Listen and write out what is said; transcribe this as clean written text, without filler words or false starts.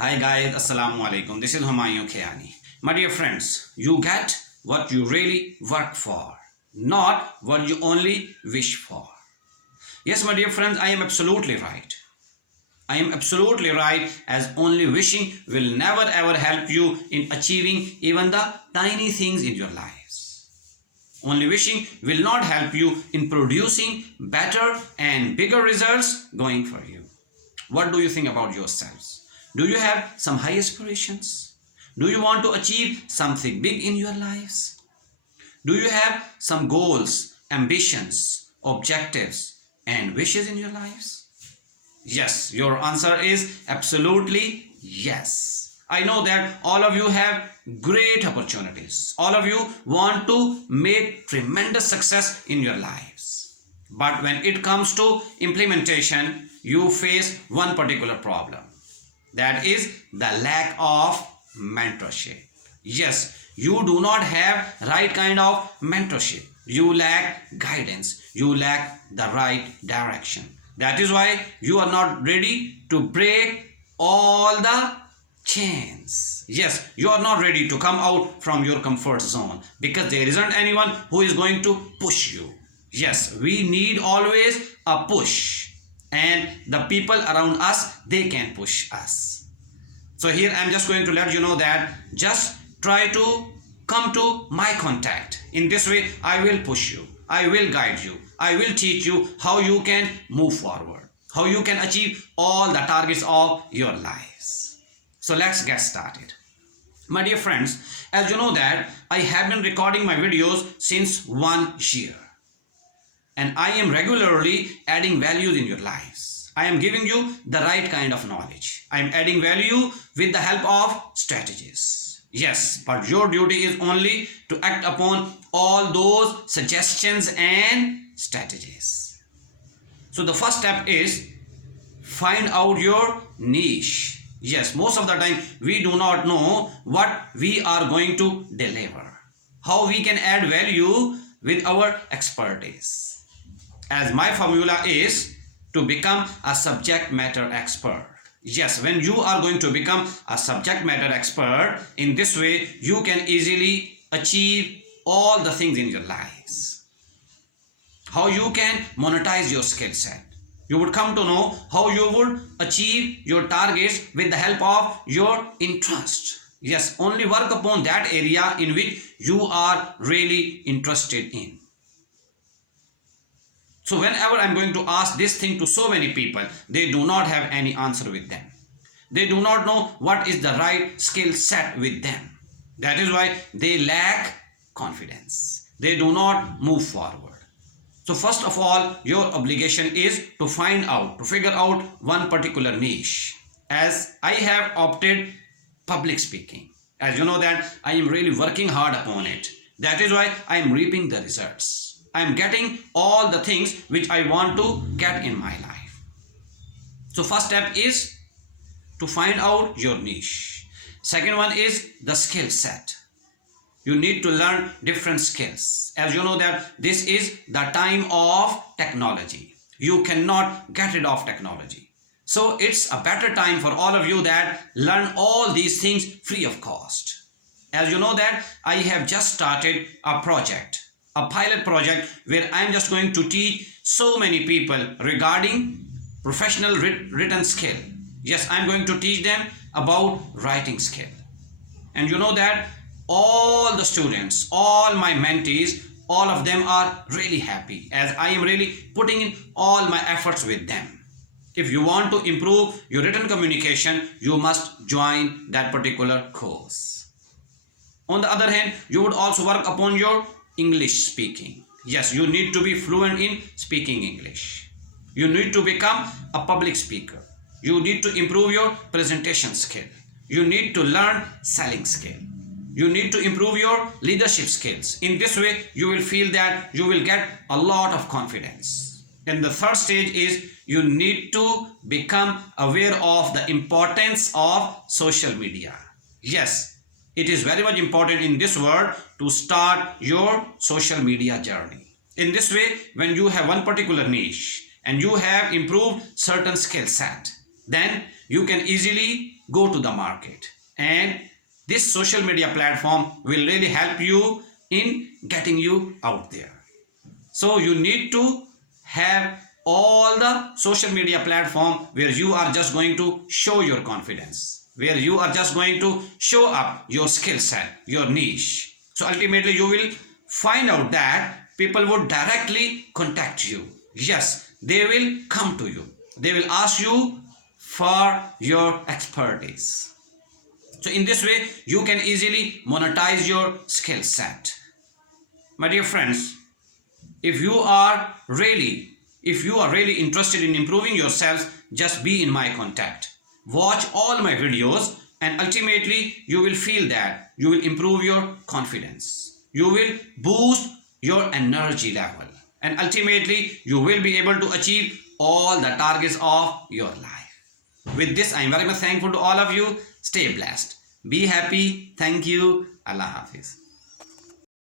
Hi guys, Assalamu alaikum. This is Humayun Khayani. My dear friends, you get what you really work for, not what you only wish for. Yes, my dear friends, I am absolutely right. I am absolutely right, as only wishing will never ever help you in achieving even the tiny things in your lives. Only wishing will not help you in producing better and bigger results going for you. What do you think about yourselves? Do you have some high aspirations? Do you want to achieve something big in your lives? Do you have some goals, ambitions, objectives, and wishes in your lives? Yes, your answer is absolutely yes. I know that all of you have great opportunities. All of you want to make tremendous success in your lives. But when it comes to implementation, you face one particular problem. That is the lack of mentorship. Yes, you do not have right kind of mentorship. You lack guidance. You lack the right direction. That is why you are not ready to break all the chains. Yes, you are not ready to come out from your comfort zone because there isn't anyone who is going to push you. Yes, we need always a push, and the people around us, they can push us. So here I'm just going to let you know that just try to come to my contact. In this way, I will push you, I will guide you, I will teach you how you can move forward, how you can achieve all the targets of your lives. So let's get started. My dear friends, as you know that I have been recording my videos since 1 year, and I am regularly adding values in your lives. I am giving you the right kind of knowledge. I am adding value with the help of strategies. Yes, but your duty is only to act upon all those suggestions and strategies. So the first step is find out your niche. Yes, most of the time we do not know what we are going to deliver, how we can add value with our expertise. As my formula is to become a subject matter expert. Yes, when you are going to become a subject matter expert, in this way you can easily achieve all the things in your lives. How you can monetize your skill set. You would come to know how you would achieve your targets with the help of your interest. Yes, only work upon that area in which you are really interested in. So whenever I'm going to ask this thing to so many people, they do not have any answer with them. They do not know what is the right skill set with them. That is why they lack confidence. They do not move forward. So first of all, your obligation is to find out, to figure out one particular niche. As I have opted public speaking. As you know that I am really working hard upon it. That is why I am reaping the results. I am getting all the things which I want to get in my life. So first step is to find out your niche. Second one is the skill set. You need to learn different skills. As you know that this is the time of technology. You cannot get rid of technology. So it's a better time for all of you that learn all these things free of cost. As you know that I have just started a project, a pilot project where I am just going to teach so many people regarding professional written skill. Yes, I am going to teach them about writing skill. And you know that all the students, all my mentees, all of them are really happy as I am really putting in all my efforts with them. If you want to improve your written communication, you must join that particular course. On the other hand, you would also work upon your English speaking. Yes, you need to be fluent in speaking English. You need to become a public speaker. You need to improve your presentation skill. You need to learn selling skill. You need to improve your leadership skills. In this way, you will feel that you will get a lot of confidence. And the third stage is you need to become aware of the importance of social media. Yes, it is very much important in this world to start your social media journey. In this way, when you have one particular niche and you have improved certain skill set, then you can easily go to the market, and this social media platform will really help you in getting you out there. So you need to have all the social media platform where you are just going to show your confidence, where you are just going to show up your skill set, your niche. So ultimately you will find out that people would directly contact you. Yes, they will come to you. They will ask you for your expertise. So in this way, you can easily monetize your skill set. My dear friends, if you are really interested in improving yourself, just be in my contact. Watch all my videos, and ultimately you will feel that you will improve your confidence. You will boost your energy level, and ultimately you will be able to achieve all the targets of your life. With this, I am very much thankful to all of you. Stay blessed. Be happy. Thank you. Allah Hafiz.